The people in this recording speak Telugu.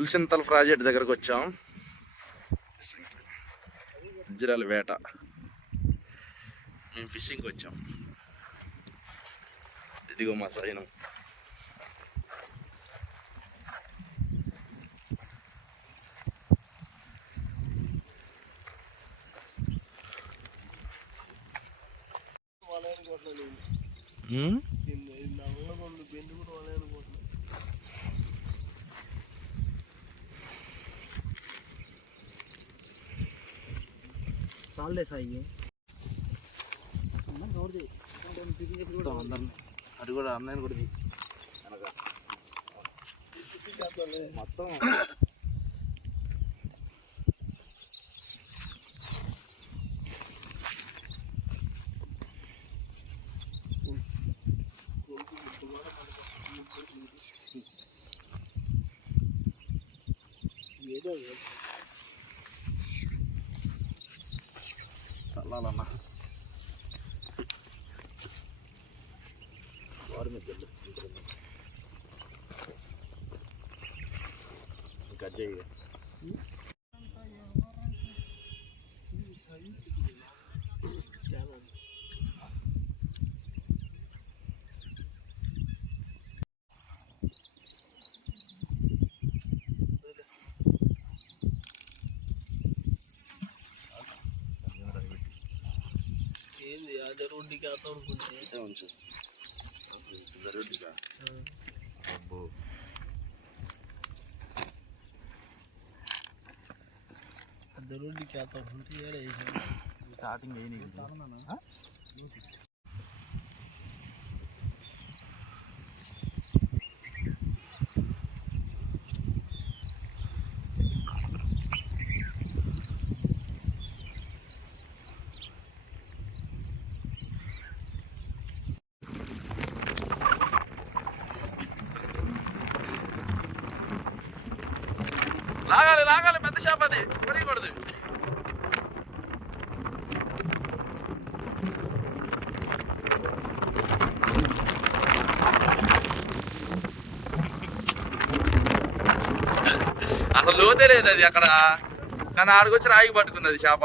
ఉల్సింతల ప్రాజెక్ట్ దగ్గరకు వచ్చాం. వజ్రాల వేట. మేము ఫిషింగ్కి వచ్చాం. ఇదిగో మా సైనం. చాలే సాయి అది కూడా అన్నయ్య కూడా మొత్తం చల్లాలన్నా వారి మీద గజ్జయ్య ఏంది అదే రోడ్డుకి అర్థం అనుకుంటే ఉంచు రోడ్డుగా అబ్బో అదే రోడ్డుకి అర్థం అనుకుంటే ఏడే స్టార్టింగ్ ఏని లాగాలి లాగాలి, పెద్ద చేప అది కొరియకూడదు. అసలు లోతే లేదు అది అక్కడ, కానీ ఆడికొచ్చి రాయికి పట్టుకుంది అది చేప.